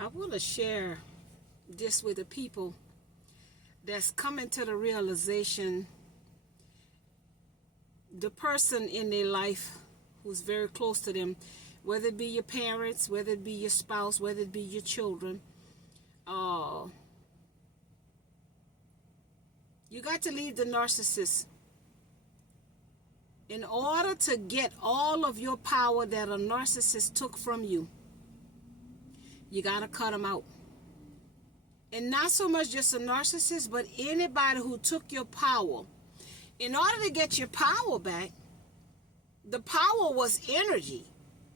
I want to share this with the people that's coming to the realization, the person in their life who's very close to them, whether it be your parents, whether it be your spouse, whether it be your children, you got to leave the narcissist. In order to get all of your power that a narcissist took from you, you got to cut them out. And not so much just a narcissist, but anybody who took your power. In order to get your power back, the power was energy.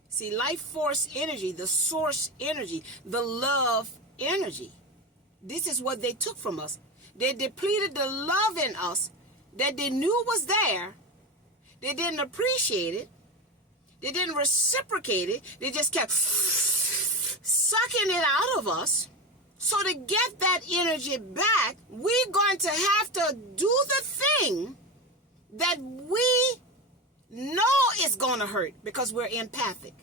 See, life force energy, the source energy, the love energy. This is what they took from us. They depleted the love in us that they knew was there. They didn't appreciate it. They didn't reciprocate it. They just kept sucking it out of us. So to get that energy back, we're going to have to do the thing that we know is going to hurt because we're empathic.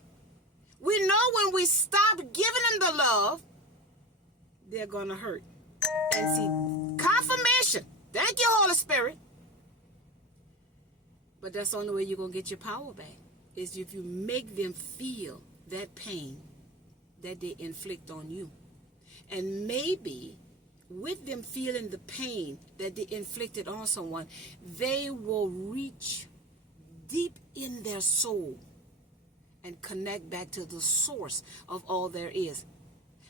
We know when we stop giving them the love, they're going to hurt. And see, confirmation. Thank you, Holy Spirit. But that's the only way you're going to get your power back, is if you make them feel that pain that they inflict on you. And maybe with them feeling the pain that they inflicted on someone, they will reach deep in their soul and connect back to the source of all there is.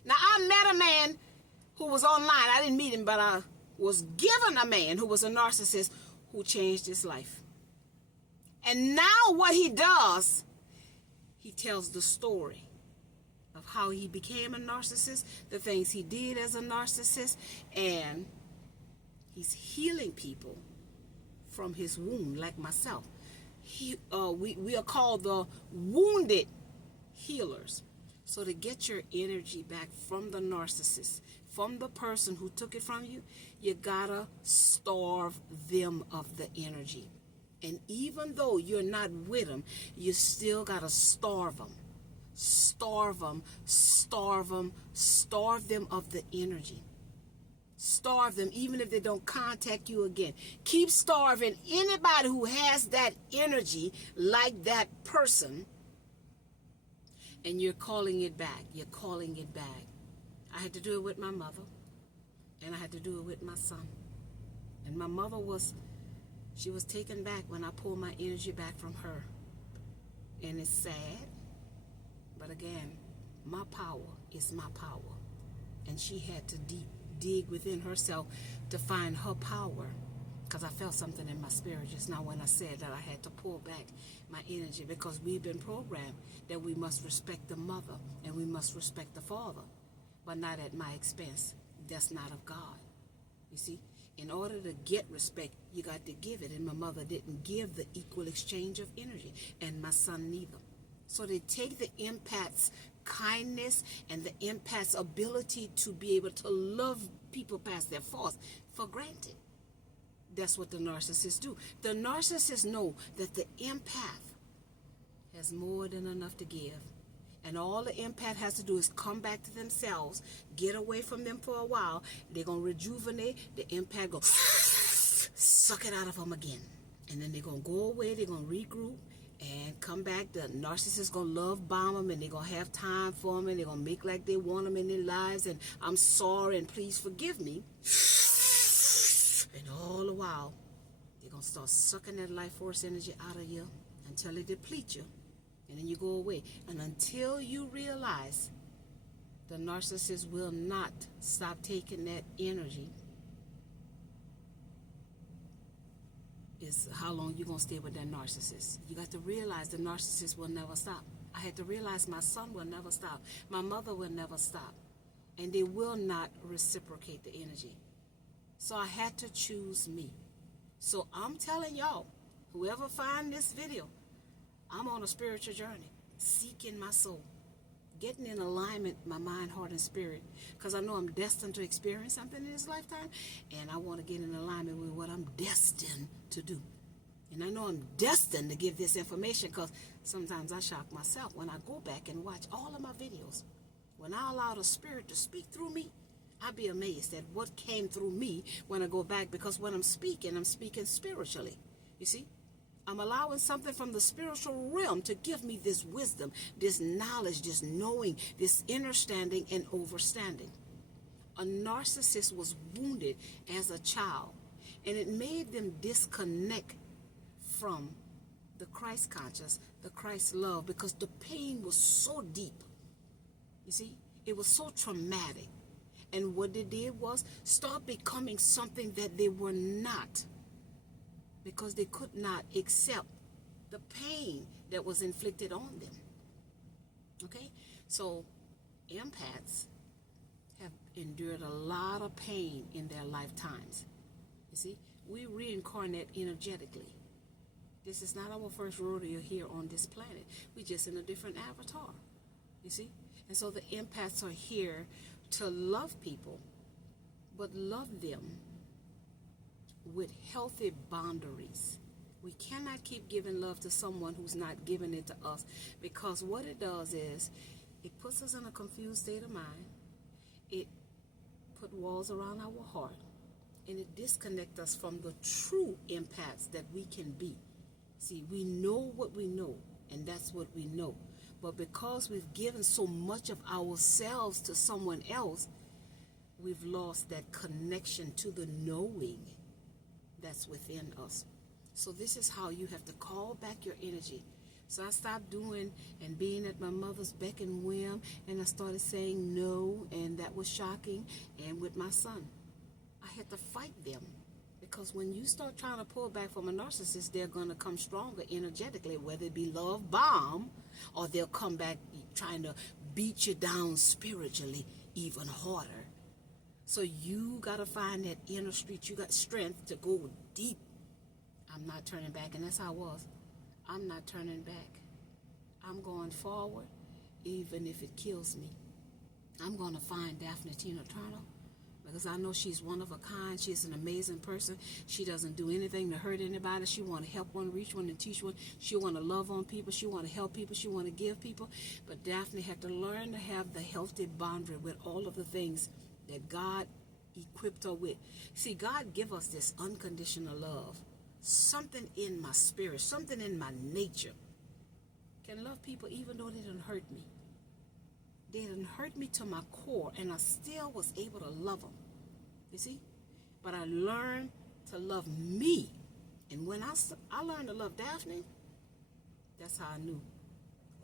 Now, I met a man who was online. I didn't meet him, but I was given a man who was a narcissist who changed his life. And now what he does, he tells the story of how he became a narcissist, the things he did as a narcissist, and he's healing people from his wound, like myself. We are called the wounded healers. So to get your energy back from the narcissist, from the person who took it from you, you gotta starve them of the energy. And even though you're not with them, you still gotta starve them. Starve them, starve them, starve them of the energy. Starve them even if they don't contact you again. Keep starving anybody who has that energy like that person. And you're calling it back. You're calling it back. I had to do it with my mother. And I had to do it with my son. And my mother she was taken back when I pulled my energy back from her. And it's sad. But again, my power is my power. And she had to dig within herself to find her power. Because I felt something in my spirit just now when I said that I had to pull back my energy. Because we've been programmed that we must respect the mother and we must respect the father. But not at my expense. That's not of God. You see? In order to get respect, you got to give it. And my mother didn't give the equal exchange of energy. And my son neither. So they take the empath's kindness and the empath's ability to be able to love people past their faults for granted. That's what the narcissists do. The narcissists know that the empath has more than enough to give. And all the empath has to do is come back to themselves, get away from them for a while. They're going to rejuvenate. The empath go suck it out of them again. And then they're going to go away. They're going to regroup and come back. The narcissist going to love bomb them, and they're going to have time for them, and they're going to make like they want them in their lives, and I'm sorry and please forgive me. And all the while, they're going to start sucking that life force energy out of you until they deplete you, and then you go away. And until you realize the narcissist will not stop taking that energy, is how long you're going to stay with that narcissist. You got to realize the narcissist will never stop. I had to realize my son will never stop. My mother will never stop. And they will not reciprocate the energy. So I had to choose me. So I'm telling y'all, whoever find this video, I'm on a spiritual journey, seeking my soul, getting in alignment, my mind, heart, and spirit, because I know I'm destined to experience something in this lifetime, and I want to get in alignment with what I'm destined to do. And I know I'm destined to give this information, because sometimes I shock myself when I go back and watch all of my videos. When when I allow the Spirit to speak through me, I'd be amazed at what came through me when I go back, because when I'm speaking spiritually. You see? I'm allowing something from the spiritual realm to give me this wisdom, this knowledge, this knowing, this understanding and overstanding. A narcissist was wounded as a child, and it made them disconnect from the Christ conscious, the Christ love, because the pain was so deep. You see, it was so traumatic. And what they did was start becoming something that they were not, because they could not accept the pain that was inflicted on them. Okay? So empaths have endured a lot of pain in their lifetimes. You see, we reincarnate energetically. This is not our first rodeo here on this planet. We're just in a different avatar. You see? And so the empaths are here to love people, but love them with healthy boundaries. We cannot keep giving love to someone who's not giving it to us, because what it does is it puts us in a confused state of mind. It put walls around our heart, and it disconnects us from the true empaths that we can be. See, we know what we know, and that's what we know. But because we've given so much of ourselves to someone else, we've lost that connection to the knowing that's within us. So this is how you have to call back your energy. So I stopped doing and being at my mother's beck and whim, and I started saying no, and that was shocking. And with my son, I had to fight them, because when you start trying to pull back from a narcissist, they're going to come stronger energetically, whether it be love bomb, or they'll come back trying to beat you down spiritually even harder. So you got to find that inner strength. You got strength to go deep. I'm not turning back, and that's how I was. I'm not turning back. I'm going forward, even if it kills me. I'm going to find Daphne Tina Turner, because I know she's one of a kind. She's an amazing person. She doesn't do anything to hurt anybody. She want to help one, reach one, and teach one. She want to love on people. She want to help people. She want to give people. But Daphne had to learn to have the healthy boundary with all of the things that God equipped her with. See, God give us this unconditional love. Something in my spirit, something in my nature can love people even though they done hurt me. They done hurt me to my core, and I still was able to love them. You see? But I learned to love me. And when I learned to love Daphne, that's how I knew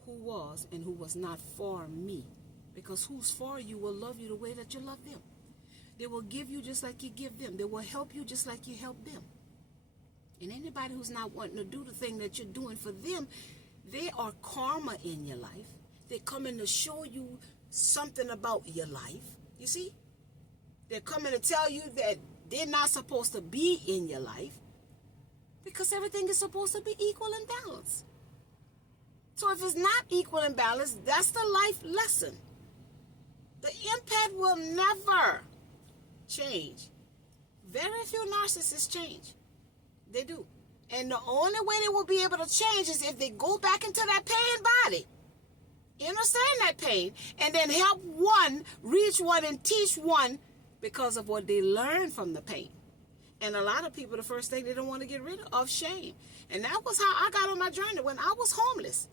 who was and who was not for me. Because who's for you will love you the way that you love them. They will give you just like you give them. They will help you just like you help them. And anybody who's not wanting to do the thing that you're doing for them, they are karma in your life. They're coming to show you something about your life. You see? They're coming to tell you that they're not supposed to be in your life, because everything is supposed to be equal and balanced. So if it's not equal and balanced, that's the life lesson. The empath will never change. Very few narcissists change. They do. And the only way they will be able to change is if they go back into that pain body, understand that pain, and then help one, reach one, and teach one because of what they learned from the pain. And a lot of people, the first thing they don't want to get rid of shame. And that was how I got on my journey when I was homeless.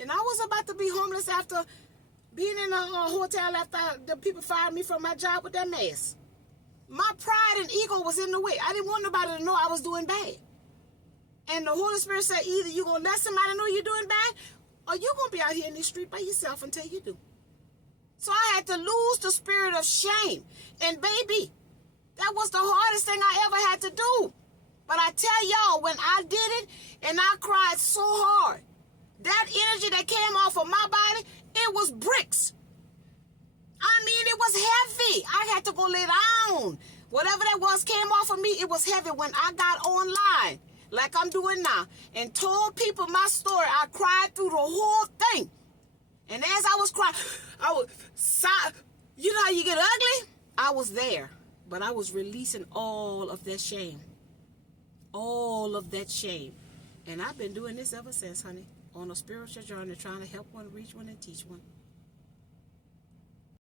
And I was about to be homeless after being in a hotel after the people fired me from my job with that mess. My pride and ego was in the way. I didn't want nobody to know I was doing bad. And the Holy Spirit said, either you're going to let somebody know you're doing bad, or you're going to be out here in the street by yourself until you do. So I had to lose the spirit of shame. And baby, that was the hardest thing I ever had to do. But I tell y'all, when I did it, and I cried so hard, that energy that came off of my body, it was bricks. I mean, it was heavy. I had to go lay down. Whatever that was came off of me, it was heavy. When I got online, like I'm doing now, and told people my story, I cried through the whole thing. And as I was crying, I was, you know how you get ugly? I was there, but I was releasing all of that shame. All of that shame. And I've been doing this ever since, honey, on a spiritual journey, trying to help one, reach one, and teach one.